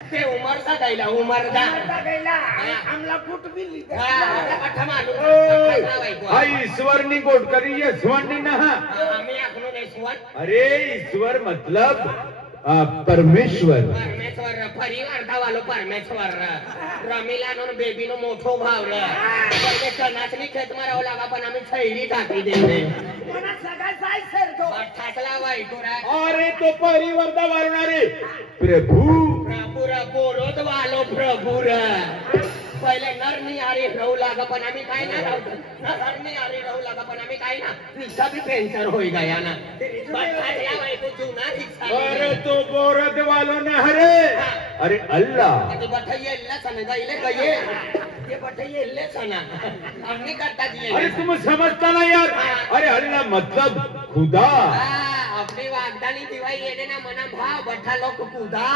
ते उमरदा गैला उमरदा आमला कुठ बिल्ली आई ईश्वरनी गोट करी यशवंती ना आम्ही आखलो नाही सुवन अरे ईश्वर मतलब परमेश्वर परमेश्वर परिवार वालो परमेश्वर रमीला नो बेबी नो मोठो भाव रे परमेश्वर नाचनी खेत मारावं लागा पण आम्ही थैली टाकी देते मला सगळा जाय सर तो ठाकला बाई तोरा अरे तो परिवार वाढणारे प्रभु प्रभु र बोरोद वालो प्रभु र पहिले नरनी आरे रहू लागा पण आम्ही काय ना राहतो नरनी आरे रहू लागा पण आम्ही काय ना रिक्षा भी पेंचर होई गया ना ठाकला बाई तो जुना रिक्षा अरे तो बोरद वालो ने हरे अरे अल्लाह ते बठैये इल्ला सने जाइले गये ये बठैये इल्ले सना हमने करता दिए अरे तुम समझता ना यार अरे अल्लाह मतलब खुदा अपनी वागदानी दिवाई येने ना मना भाव बठा लोक खुदा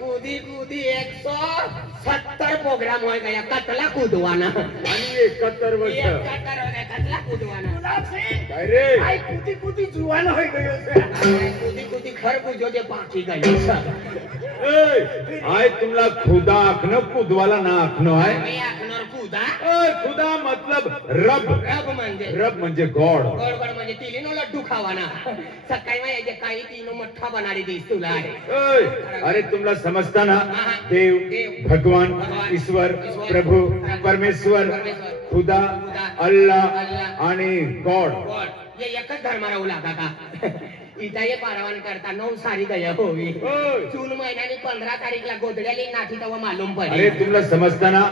कूदी कूदी 170 प्रोग्राम हो गया कतला कूदवाना आणि 71 वर्ष कतला कूदवाना काय रे आई कुती कुती जुवान होई गयो कूदी कूदी खर बुझो जे बाकी गई आय तुमला खुदा आखन खुदवाला ना आखन आहे मी आखणार खुदा खुदा मतलब रब रब म्हणजे गॉड गॉड गॉड म्हणजे तिलीनो लड्डू खावाना सकाळी माझ्या काही तीनो मठ्ठा बनारी दिस तुला अरे तुमला समजता ना देव भगवान ईश्वर प्रभु परमेश्वर खुदा अल्लाह आणि गॉड ये एकच धर्म राहू लागा का इथं ये पारावान करता 9 सारी गया होवी जून महिन्याने 15 तारीखला गोदड्याली नाठी तेव्हा मालूम पडे अरे तुमला समजता ना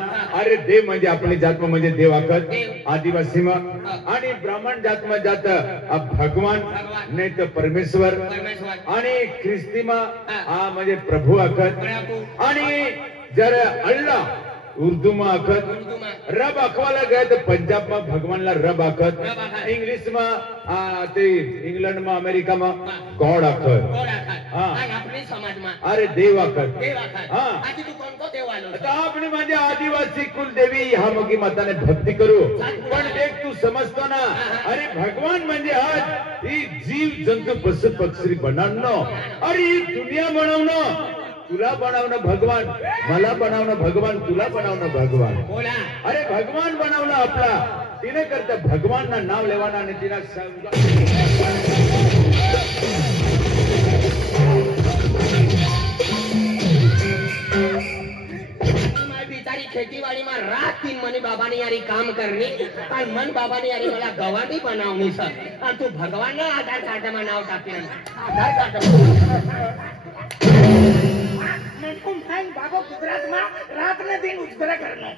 अरे देव म्हणजे आपली जात म्हणजे देव आखत आदिवासी आणि ब्राह्मण जात जात भगवान नाही तर परमेश्वर आणि ख्रिस्ती हा म्हणजे प्रभु आखत आणि जर अल्लाह उर्दू में आखत रब आखवाला गए तो पंजाब में भगवान ला रब आखत इंग्लिश में ते इंग्लैंड में अमेरिका में गॉड आखत अपने समाज में अरे देव आखत हाँ आजी तू कोणतो देव आलो आता आपने म्हणजे आदिवासी कुल देवी ह्या मगी माताने भक्ती करू पण देख तू समजतो ना अरे भगवान म्हणजे आज ही जीव जंतू पशु पक्षी बनवणं अरे ही दुनिया बनवणं तुला बनवणं भगवान मला बनवणं भगवान तुला बनवणं भगवान बोला अरे भगवान बनवलं आपला तिने करता भगवान ना नाव लेवाना आणि तिना बिचारी खेतीवाड़ी में रात दिन मनी बाबा ने यारी काम करनी और मन बाबा ने यारी मला गवाही बनावनी सर और तू भगवान ना आधार कार्ड में नाव टाके आधार कार्ड बाबा गुजरात में रात ने दिन उजगरा करना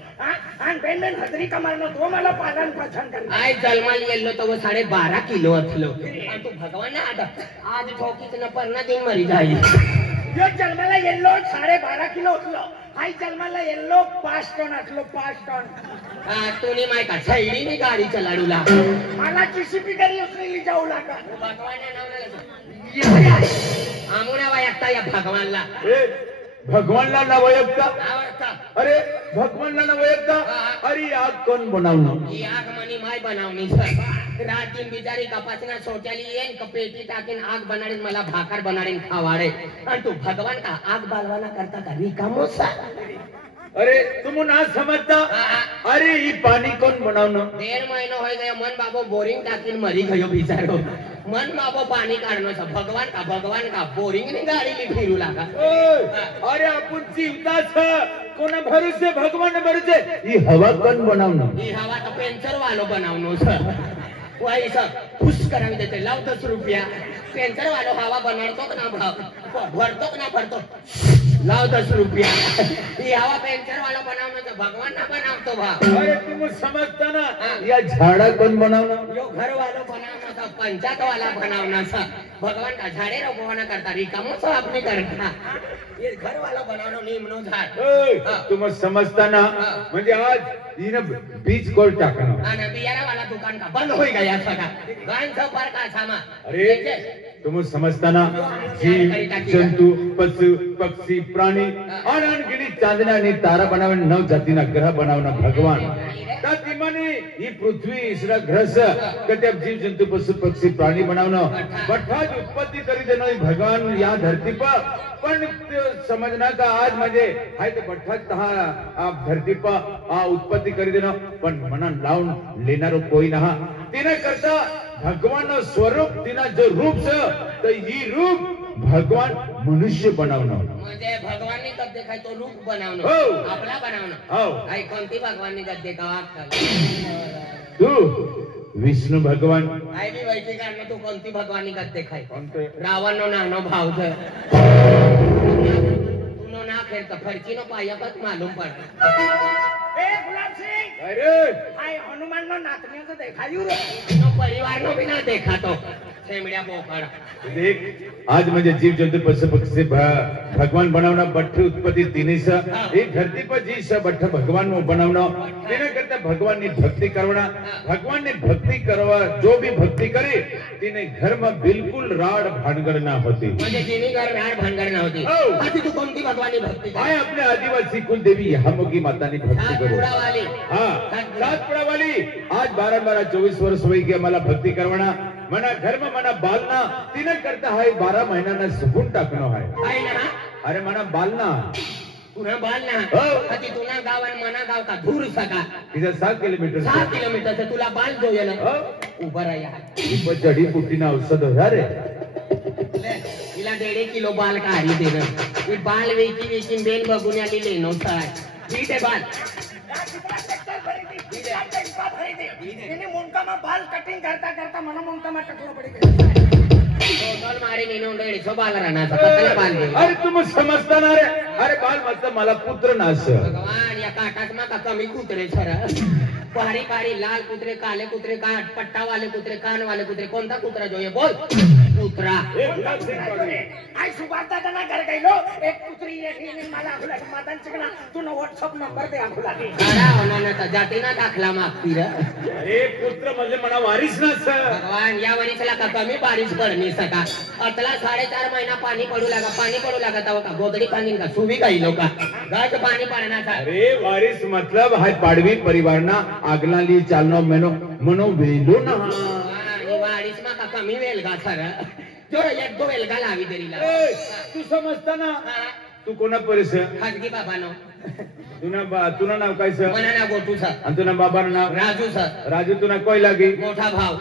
हां बेन हजरी कमारनो तो मला पालन पछन करना आय जलमाल येल्लो तो वो 12.5 किलो अथलो और तू भगवान ना आधार आज ठोकीत न परना दिन मरी जाई यो जलमाला येल्लो 12.5 किलो उठलो हाय जलमाला येल्लो 5 टन अटलो 5 टन तूने माय का सैली नी गाड़ी चलाडूला मला जीसीपी करी उचली जाऊ लागा भगवान ना नाव ले आमुना वायकता या भगवान ला भगवानला नवयकता अरे भगवानला नवयकता अरे आग कोण बनवणं ही आग मनी माय बनावनी सर रात दिन बिचारी कपासना सोट्याली येन कपेटी टाकीन आग बनाडीन मला भाकर बनाडीन खावाडे आणि तू भगवान का आग बालवाना करता का रिकामो सा अरे तुम ना समझता अरे ये पानी कौन बनावणं 1.5 महीना हो गया मन बाबो बोरिंग टाकीन मरी गयो बिचारो मन बाबो पानी काढणं सा भगवान का बोरिंग ने गाडी ली फिरू लागा अरे आपण जीवता छ कोना भरोसे भगवान भरोसे ही हवा कौन बनावणं ही हवा तो पेंचर वालो बनावनो सर वही सब खुश करावी देते लाव 10 रुपया पेंचर वालो हवा बनाडतो ना भाव भरतो ना भरतो लाव 10 रुपया ही हवा पेंचर वाला बनावनो तो भगवान ना बनावतो भाव अरे तुम समझता ना या झाड़ा कौन बनावणं यो घर वालो बनावनो तो पंचायत वाला बनावना सा भगवान का झाड़े रोपवाना करता रिकामो सा अपने करता ये घर वाला बनावनो नीमनो झाड तुम समझता ना म्हणजे आज इन बीज कोल टाकणं आणि बियारा वाला दुकान का बंद होई गया सगा गांचा पर का सामा अरे तुम्ही समजताना जीव जंतू पशु पक्षी प्राणी आणि आणखी चांदण्या आणि तारा बनावून 9 जातीना ग्रह बनावना भगवान त्या तिमाने ही पृथ्वी इसरा ग्रह कत्या जीव जंतु पशु पक्षी प्राणी बनावणं बठाज उत्पत्ती करी देणं भगवान या धरती पर पण समजना का आज म्हणजे हाय ते बठाज हा धरती पर उत्पत्ती करी देणं पण मना लावून लेणारो कोई नहा तिने करता भगवान स्वरूप तिना जो रूप तर ही रूप भगवान मनुष्य बनवणं म्हणजे भगवानने कद देखाय तो रूप बनवणं हो. आपला बनवणं हो. आई कोणती भगवानने कद देखावा तू विष्णु भगवान आई बी वैठी कारण तू कोणती भगवानने कद देखाय कोणते रावण नो नानो भाव थ तू ना खेळ तर फरची नो पाया बस मालूम पड ए गुलाब सिंह अरे हाय हनुमान नो नातनीचं देखायू रे नो परिवार नो भी ना देखा तो सेमड्या बोकड देख आज म्हणजे जीव जंतु पशु पक्षी भगवान बनवना बठ उत्पत्ति तिनीस एक धरती पर जी स बठ भगवान नो बनवना तिने करता भगवान ની ભક્તિ કરવાના ભગવાન ની ભક્તિ કરવા जो भी भक्ति करे तिने घर में बिल्कुल राड भानगड ना होती म्हणजे जिनी घर राड भानगड ना होती हो. आधी तू कोणती भगवाननी भक्ती कर आय अपने आदिवासी कुल देवी यहामोगी माता ની भक्ति करो वाली हाँ सातपुड़ा वाली आज 12-24 वर्ष हुई कि मला भक्ति करवाना मना घर में मना बालना तिने करता है 12 महीना ना सुकून टाकनो है आई ना अरे मना बालना पुन्हा बाल ना हो. आधी तुना गाव आणि मना गाव का दूर सका इधर 7 किलोमीटर 7 किलोमीटर से तुला बाल जोयल हो उभं राहा ऊपर जड़ी बूटी ना औषध हो रे तिला 1.5 किलो बाल काढी देणं ही बाल वेची बेन बघून आली लेनो साय ठीक आहे बाल એને મુંકામાં બાલ કટિંગ કરતા કરતા મને મુંકામાં ટકલો પડી ગયો टोटल मारी नेनो 150 बाल राहणार पतला बाल दे अरे तुम समजता ना रे अरे बाल मतलब मला पुत्र नास भगवान या काटात मा का कमी कुत्रे सर पारी पारी लाल कुत्रे काले कुत्रे काट पट्टा वाले कुत्रे कान वाले कुत्रे कोणता कुत्रा જોઈએ बोल कुत्रा આઈ સુભાષ દાદાના ઘર ગયેલો એક કૂતરી એને માલા આખુલા માતાન ચકના તું WhatsApp નંબર દે આખુલા દે काढा होणार ना जातीना दाखला मागती रे अरे पुत्र म्हणजे मना वारीस नास भगवान या वरीसला का कमी बारिश पडणी सका अतला 4.5 महिना पाणी पडू लागा तव का गोदडी पाणी का सुवी काही लोका गज पाणी पडण्याचा अरे वारीस मतलब हाय पाडवी परिवारना आगला ली चालनो मनो वेलो ना ये वारीस मा का कमी वेलगा सर जोर एक दो वेलगा लावी देरीला तू समजता ना तू कोणा परिस खाजगी बाबानो तुना नाव काय सर मना ना गोटू सर आणि तुना बाबानं नाव राजू सर राजू तुना कोय लागी मोठा भाव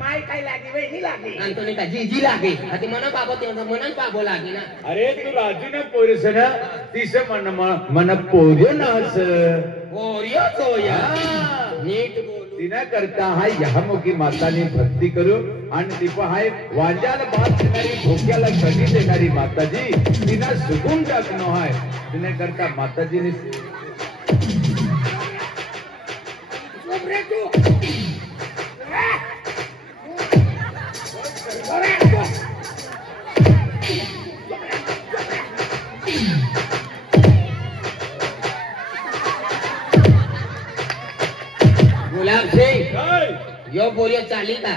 માય કઈ લાગી વઈ લાગી अंतोनी का जीजी लागे आती मना बाबो ते मनन बाबो लागी ना अरे तू राजू ना पोरिस ना तीस मन पोर्यो नास ओरियो तो या नीट बोलू तिना करता हाय यहामोगी मातानी भक्ती करू आणि ती हाय वांजाला बात देणारी भोक्याला कधी देणारी माताजी तिना सुकून टाकनो हाय तिने करता माताजीने रे तू गुलाब सिंह यो बोलियो चाली का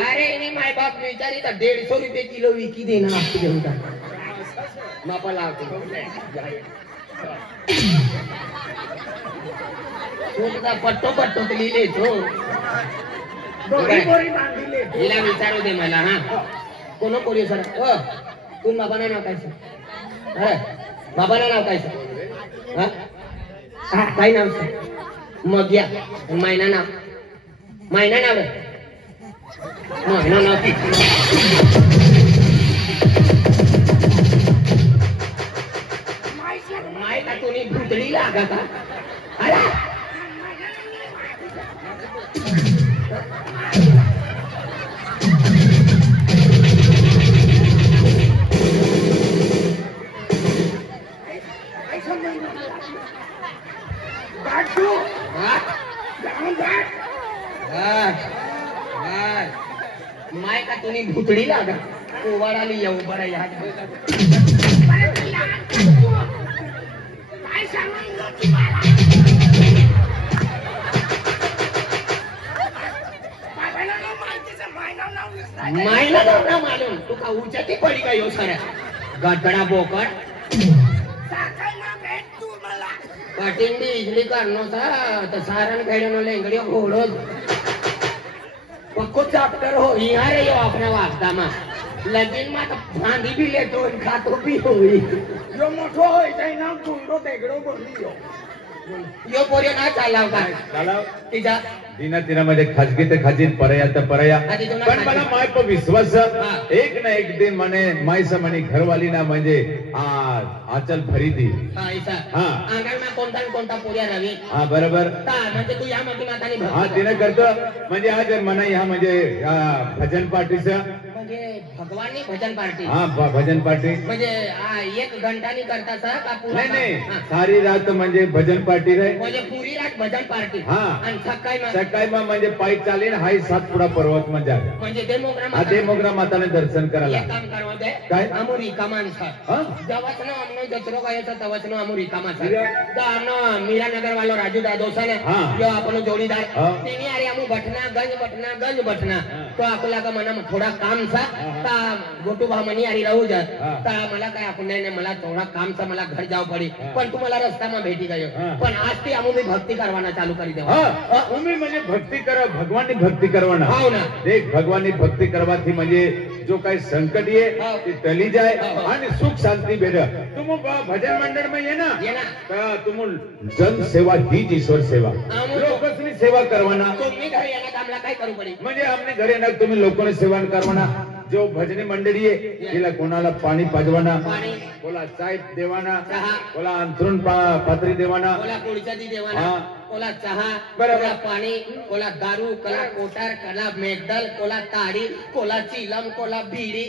अरे इने माय बाप विचारी तर 150 रुपये किलो विकी देना आपको घेऊन जा मापा लावते तुझा पट्टो पट्टो लिहिले तो दोरी बोरी बांधिले हिला विचारू दे मला हा कोण पोरी सर तू बाबाना नाव काय सर अरे बाबाना नाव काय सर हा काय नाव सर मग या महिना नाव रे महिना नाव माय का तुम्ही भुतळी लागा का अरे माय का तुम्ही भुतळी लागा उभाराली या उभारा या काय सांगू तुम्हाला बाबाला नाव माहितीच महिना नाव मायला जाऊ ना मालूम तू का उच्याची पडी का यो साऱ्या गटडा बोकड साकायला भेट तू मला कटिंग बी इजली करनो तर सारण खेळनो लेंगडी घोडो पक्को चॅप्टर हो यहाँ रे यो अपना वास्ता मा लेकिन मा तो फांदी भी लेतो खातो भी होई यो मोठो होय जाय ना गुंडो देगडो बोलली यो पोरियो ना चालाव का चालाव. तिचा दिना तिनामध्ये खाजगी ते खाजी परया तर परया आधी तुला पण मला खाजगी. माय पर विश्वास हा. एक ना एक दिन म्हणे मायसा म्हणे घरवाली ना म्हणजे आचल भरी दी हा ऐसा हा. अंगण में कोणता न कोणता पोरिया रवी हा बरोबर ता म्हणजे तू या मध्ये मातानी हा भक्ती तिने करतो म्हणजे आज म्हणा ह्या म्हणजे भजन पार्टीचं म्हणजे भगवानी भजन पार्टी हा भजन पार्टी म्हणजे एक घंटानी करता सर का पुरा नाही हा. सारी रात म्हणजे भजन पार्टी रे म्हणजे पुरी रात भजन पार्टी हा. आणि सकाळी सकाळी मग म्हणजे पायी चालेल हाय सातपुडा पर्वत म्हणजे म्हणजे ते मोगरा हा ते मोगरा माताने दर्शन करायला एक काम करवा दे काय? आमू रिकामान सर हा? जवच न हमने जत्रो गयो तवच न आमू रिकामा सर मीरा? तो हमनो मीरानगर वालो राजू दादो सर हा. जो आपनो जोड़ीदार हा. तिनी अरे आमू गंज बटना तो आपला का मना थोडा काम सा ता गोटू भा मनी अरे रहू जा हा. ता मला काय आपण नाही मला थोडा काम सा मला घर जाव पडी हा. पण तुम्हाला रस्ता में भेटी गयो हा. पण आज ती आमू मी भक्ती करवाना चालू करी देवा हा तुम्ही म्हणजे भक्ती करा भगवाननी भक्ती करवाना हो ना. देख भगवाननी भक्ती करवाથી म्हणजे जो काही संकट ये हो. ते टली जाय हो. आणि सुख शांती भेट तुम भजन मंडळ में ये ना ये ना का तुम जन सेवा हीच ईश्वर सेवा आम्ही- लोकसनी सेवा करवाना तुम्ही घरी येण्यात आम्हाला काय करू पडी म्हणजे आपले घरी येणार तुम्ही लोकांनी सेवा करवाना जो भजनी मंडळी आहे तिला कोणाला पाणी पाजवाना पाणी. कोला चाय देवाना चहा. कोला अंथरून पात्री देवाना कोला पुढच्या ती देवाना हा. कोला चहा बरोबर. कोला पाणी कोला दारू कोला कोटार कोला मेगदल कोला ताडी कोला चिलम कोला बिडी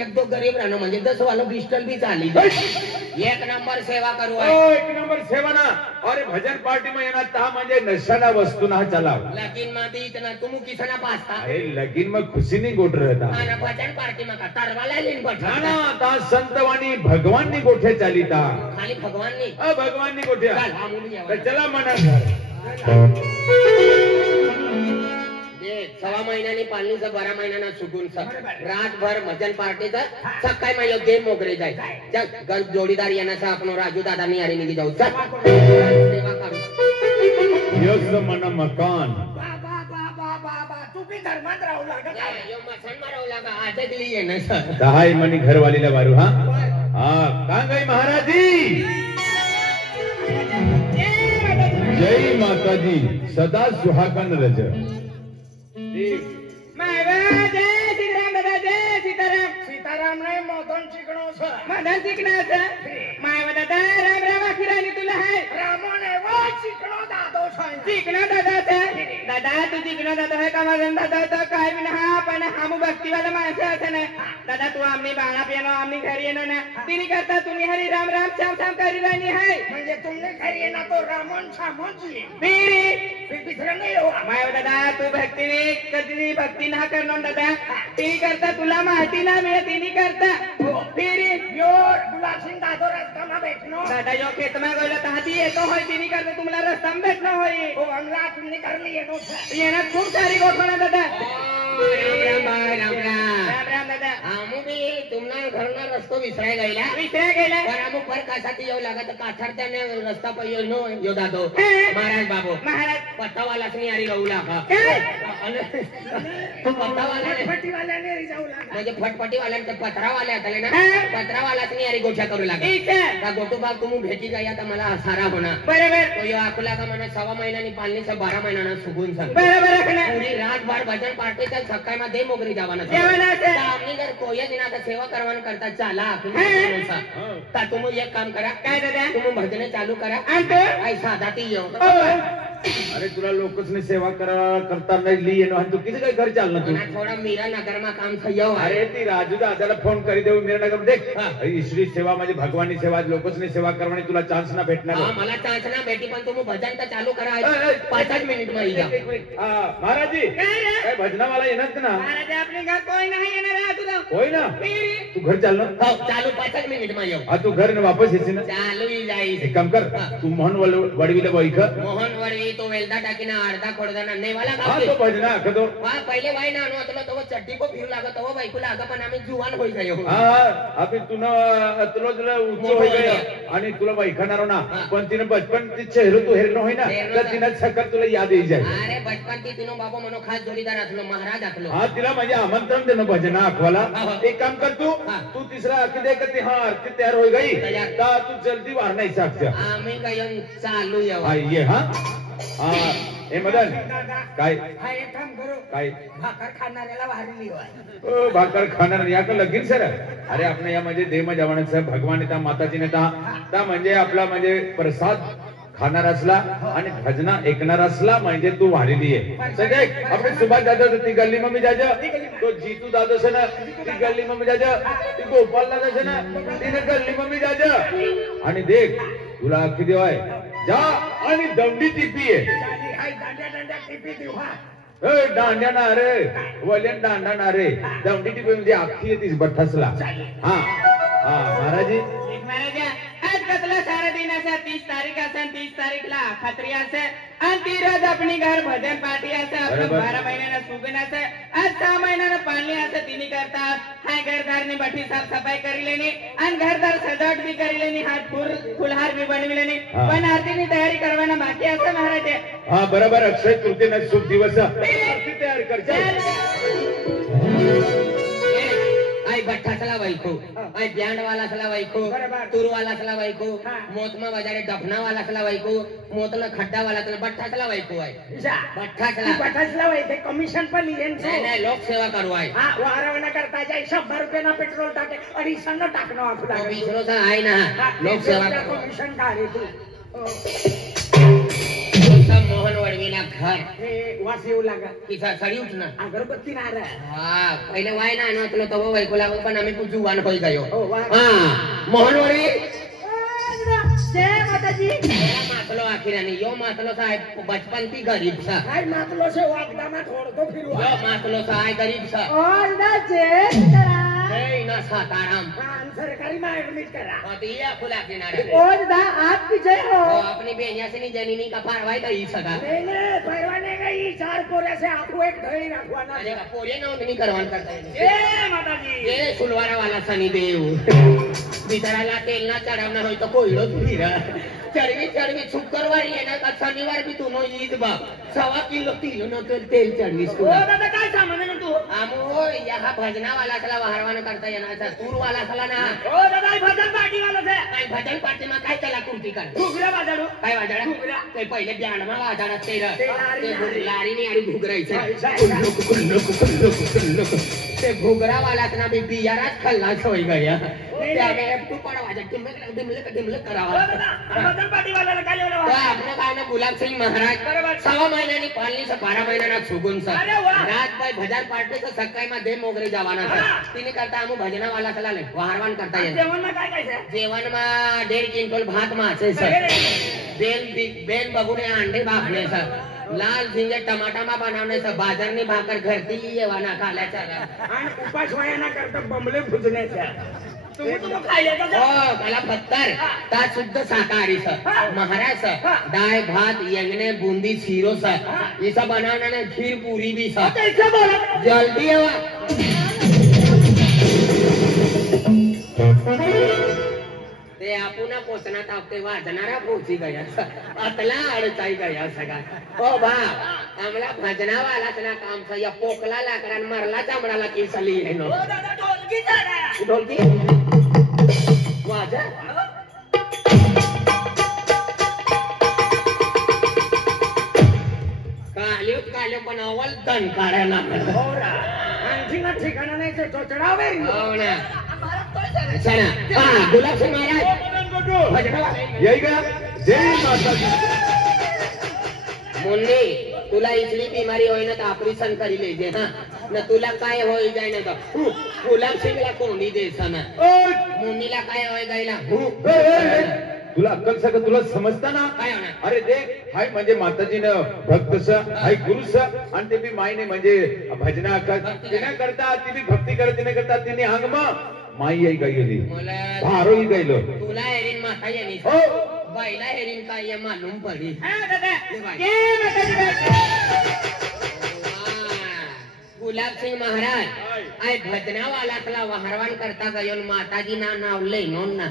एक दो गरीब राहणं म्हणजे 10 वालो बिस्टल भी चाली एक नंबर सेवा करू आहे ओ, एक नंबर सेवा ना अरे भजन पार्टी में येणार ता म्हणजे नशाना वस्तू ना चलाव लेकिन मादी इतना तुम किसना पास्ता अरे लगीन में खुशी नहीं गोठ रहता आना भजन पार्टी में का तरवाला लेन ना बैठा ना ता संतवाणी भगवाननी गोठे चालीता खाली भगवान ने भगवाननी गोठे चल हम भी तर चला म्हणा घर देख 6 महिन्यानी पालनीचं 12 महिन्याना सुकून रातभर भजन पार्टीचं सकाळी मग दे मोगरे जाय चल गंज जोडीदार येण्याचा आपण राजू दादानी अरे निघी जाऊ चल सेवा करू यस मन मकान बाबा बाबा बाबा तू बी धर्मात राहू लागत आहे. यो मसन मारवला का आज दिली येणं सर दहाई मनी घरवालीला वारू हा कांगाई महाराजी जय माताजी सदा सुहागन रज सीताराम नाही मदन चिकणो रामन एवो चिकणो दादो दादा तू चिकना दादा है का माझा दादा तर काय बी ना पण हम भक्तीवाला माणसं असं नाही दादा तू आमनी बाळा पियानो आमनी घरी येणो ना तिने करता तुम्ही हरी राम राम श्याम श्याम करी राणी है म्हणजे तुमने घरी येणार तो रामन सामोची फिर दुसरं नाही हो माय दादा तू भक्तीने कधी भक्ती ना करणार दादा तिने करता तुला माहिती ना मिळत तिने करता फिर यो गुलाबसिंग दादो रस्त्याला भेटनो दादा यो खेतमा गेला तर हाती येतो होय तिने करता तुम्हाला रस्ता भेटणं होय हो अंगला तुम्ही करली येनो येण्यात खूप सारी गोठवणं दादा राम राम राम राम दादा आमू बी तुम्हाला घरना रस्तो विसराय गयला विसरा गेला पण आमू परकासाठी येऊ लागत काठार त्याने रस्ता पर येऊ नो यो दादो हा. महाराज बाबू महाराज पत्तावालाच नाही अरे राहू लागा काय? पत्तावाला फटफटीवाल्याने जाऊ लागला म्हणजे फटफटीवाल्यांचं पत्रावाले आले ना हा. पत्रावालाच नाही अरे गोठ्या करू लागा इच्छा का गोटू बाग तुम्ही भेटी गया तर मला सारा होणार बरोबर तो यो आपला का म्हणा 6 महिन्यानी पालनीचं 12 महिन्यानं सुकून सांग बरोबर रखना पूरी रातभर भजन पार्टीचा सकाळी मध्ये मोगरी जवाना जवाना से. आम्ही जर कोया दिनाचा सेवा करवान करता चाला हा. का तुम्ही एक काम करा काय दादा तुम्ही भजने चालू करा आणतो आई साधा ती येऊ अरे तुला लोकसनी सेवा करता नाही ली येणं आणि तू किती काही घर चालणार तू मला थोडा मीरा नगर में काम था येऊ अरे ती राजू दादाला फोन करी देऊ मीरानगर देख हा. ईश्वरी सेवा म्हणजे भगवानी सेवा लोकसनी सेवा करवानी तुला चान्स ना भेटणार हा, मला चान्स ना भेटी पण तुम्ही भजन तर चालू करा ए, ए, 5 मिनिट मध्ये एक- एक मिनिट. महाराजी काय रे? काय भजनावाला येणार ना महाराज आपले घर कोई नाही येणार आहे तुला होय ना फिर तू घर चाल ना हो चालू 5 मिनिट मध्ये येऊ तू घर वापस येशील ना चालू ही जाईल एक काम कर हा. तू मोहन वडवीला बैठ मोहनवाडी तो वेलदा टाकीना अर्धा खोडदाना नेवाला हा गावते तो भजना कदो वा पहिले वाय ना आणू आता तो चट्टी को फिरू लागत हो बायकोला अगं पण आम्ही जुवान होई गयो हा अभी तुला उच्च हो गया आणि तुला बाई खाणार ना पण तिने बचपन ती चेहरो तू हेरनो होय ना तर तिने सकत तुला याद येई जाय अरे बचपन ती तिनो बाबा मनो खास जोडीदार असलो महाराज असलो हा तिला म्हणजे आमंत्रण देणं भजना आखवाला एक काम कर तू तिसरा किती कधी हा ती तयार होई गई ता तू जल्दी वार नाही साक्ष आम्ही काय चालू येऊ ये हा हा ए मदन काय हा एक काम करू काय भाकर खाणाऱ्याला वारली ओ भाकर खाणार या का लगीन सर अरे आपण या म्हणजे देव जवानाचं भगवान येता माताजी नेता ता म्हणजे आपला म्हणजे प्रसाद खाणार असला आणि भजना ऐकणार असला म्हणजे तू वाढलेली आहे सगळे आपले सुभाष दादा ती गल्ली मम्मी जाजा तो जीतू दादा से ना ती गल्ली मम्मी जाजा ती गोपाल दादा से ना तिने गल्ली मम्मी जाजा आणि देख तुला अख्खी देव आहे जा आणि दंडी टिपी आहे दांड्या टिपी देऊ हा दांड्या ना रे वल्यान दांडा ना रे दंडी टिपी म्हणजे अख्खी येतीस बठ्ठासला हा हा महाराजी महाराजा आज कसला सारा दिन असा 30 तारीख असन 30 तारीखला खत्री असं आणि ती रोज आपली घर भजन पार्टी असं आपलं 12 महिन्यानं सुगन असं आज 6 महिन्यानं पाळणी असं तिने करतात हाय घरदारने बठी साफ सफाई करी लेनी आणि घरदार सजावट भी करी लेनी हात फुलहार भी बनवी लेनी पण आरतीनी तयारी करवाना बाकी असं महाराज हा बरोबर अक्षय तृतीयेला शुभ दिवस आरती तयार कर आई भट्ठासला बायको आई ब्यांड वालासला बायको तूर वालासला बायको मोतमा बाजारे डफना वालासला बायको मोतला खड्डा वालासला भट्ठासला बायको आहे भट्ठासला पटासला वैसे कमिशन पण येईन नाही नाही लोकसेवा करू आहे हा वारवणा करता जाय 100 रुपयाना पेट्रोल टाके 250 टाकणं आपला विसरोचा आहे ना लोकसेवा करू कमिशन का रे तू मोहन वडवीला घर हे वास येऊ लागा किसा सडी उठना अगरबत्ती नारा हा पहिले वाय ना आणू तुला तो बायको लागो पण आम्ही तू जुवान होई गयो हो वा हा मोहन वडवी जय माताजी मातलो आखिरानी यो मातलो साहेब बचपन की गरीब सा हाय मातलो से वागदामा थोडको फिरवा यो मातलो साहेब गरीब सा और ना जय सीताराम जय ना साताराम सरकारी में एडमिट करा और तो ये खुला किनारे और दा आपकी जय हो तो अपनी बेनिया से नहीं जननी का पारवाई तो ही सका मैंने परवाने गई 4 कोरे से आपको एक धड़ी रखवाना अरे का पोरे ना नहीं करवान करता है जय माताजी ये सुलवारा वाला सनी देव बिचाराला तेल ना चढ़ावना होई तो कोई लोग फिरा चढ़वी शुक्रवार ये ना का शनिवार भी तू नो ईद बा 1.25 किलो तिलो तो तेल चढ़वी ओ दादा काय सामान आहे तू आमो यहाँ भजना वाला सला वाहरवाना करता है ना तूर वाला सला ना ओ दादा भजन पार्टी वाला से काय भजन पार्टी में काय चला कुर्ती कर घुगरा बाजारू काय वाजडा घुगरा ते पहिले ब्यांडमा वाजडा ते लारी लारीनी आणि घुगरायचं ते घुगरा वाला ना बी बियाराच खल्लाच होई गया त्यावेळेला तू पण वाजत टिमलक करावा भजन पार्टी वाला काय तो आपने काय ना गुलाब सिंह महाराज बरोबर 6 महिन्यानी पालनी से 12 महिन्याना सुगुन सा रात भाई भजन पार्टी से सकाळी मा दे मोगरे जवाना था तिने करता आमु भजना वाला चला ले वाहरवान करता है जेवण में काय काय जेवण मा 1.5 क्विंटल भात मासे सर बेल बगुने अंडे बाफने सर लाल झिंगे टमाटा मा बनावने सर बाजारनी भाकर घरती लिए वाना खाल्याचा आणि उपास वयाना करता बमले भुजण्याच्या तुम्ही खायला हो मला पत्तर ता शुद्ध शाकाहारी सर महाराज सर दाल भात यंगने बूंदी सीरो सर ये सब बनाना ने खीर पूरी भी सर कैसे बोला जल्दी आवा ते आपुना पोचना तापते वाजणारा पोची गया अतला अडचाई गया सगळा ओ बा आमला भजना वालाच ना काम सा या पोकला लाकडान मरला चामडाला की सली है नो दादा ढोलकी झाला ढोलकी वाजा काल्यो पण अवल दन काढायला होरा आणखी ना ठिकाणा नाही ते चोचडावे हो ना चला हा गुलाब सिंह महाराज यही का जय माताजी मुन्नी तुला इथली बिमारी होई ना तर ऑपरेशन करी लेजे हा न तुला काय होई जाय ना तर गुलाब सिंहला कोणी देसा ना मुन्नीला काय होई गायला तुला अक्कल सगळं तुला समजता ना काय होणार अरे देख हाय म्हणजे माताजीनं भक्त हाय गुरु आणि ते बी माईने म्हणजे भजना तिने करता ती बी भक्ती करत तिने करता तिने अंगमा माई आई गायली मला भारोही गायलो तुला एरिन माता यानी हो बाईला हेरिंग काय ये मालूम पडी हा दादा ये बाई. ये माताजी बाई. गुलाब सिंह महाराज आय भजनावालाकला वहरवान करता गयोन माताजी ना नाव लय नोन ना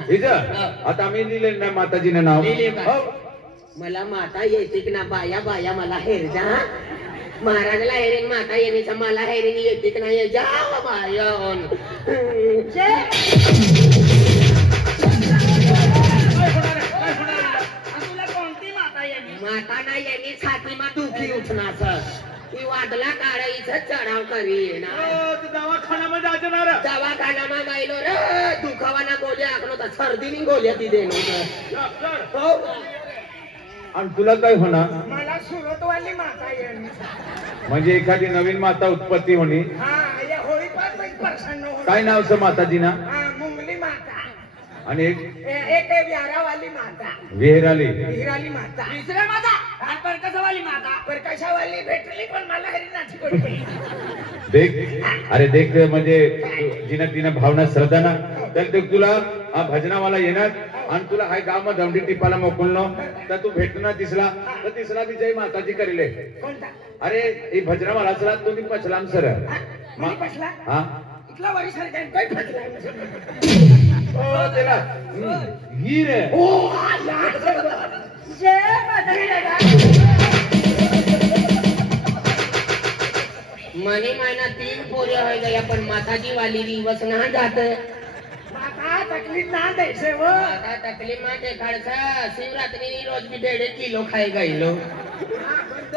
आता आम्ही दिले ना माताजीने नाव लिहिले का? हो. मला माता येते की ना बाया बाया मला हेरजा महाराजला हेरेन माता येण्याचा मला हेरेन येते की नाही जा बायन तुला कोणती माता येईल माता नाही येणे छातीमा दुखी उठणार ती वादला काढायचं चढाव करी ना दवाखान्यामध्ये जाणार दवाखानामा गायलो रे दुखावाना गोळ्या आखलो तर सर्दीनी गोळ्या ती देणं हो आणि तुला काय होणार मला सुरतवाली माता येईल म्हणजे एखादी नवीन माता उत्पत्ती होणी हा या होळी पाच प्रसन्न होणार. काय नाव असं माताजीना हा मुंगली माता आणि एक एक व्यारावाली माता विहिराली हिराली माता दुसऱ्या माता आणि परकसावाली माता परकसावाली भेटली पण मला हरी नाची पडली देख अरे देख म्हणजे जिना तिना भावना श्रद्धा ना तर ते तुला हा भजनावाला येणार आणि तुला हाय गाव मध्ये दमडी टिपाला मोकलनो तर तू भेटणार तिसला तर तिसला विजय माताजी करेले कोणता अरे हे भजनावाला असला तो ती पचलाम सर मी पसला हा इथला वरी सारखा काय फसला ओ त्याला ही रे ओ जय माता दादा मनी महिना 3 पोरे होय गया पण माताजी वाली दिवस ना जात माता तकलीफ ना द्यायचे व आता तकलीफ मा ते खर्च शिवरात्री रोज भी 1.5 किलो खाई गईलो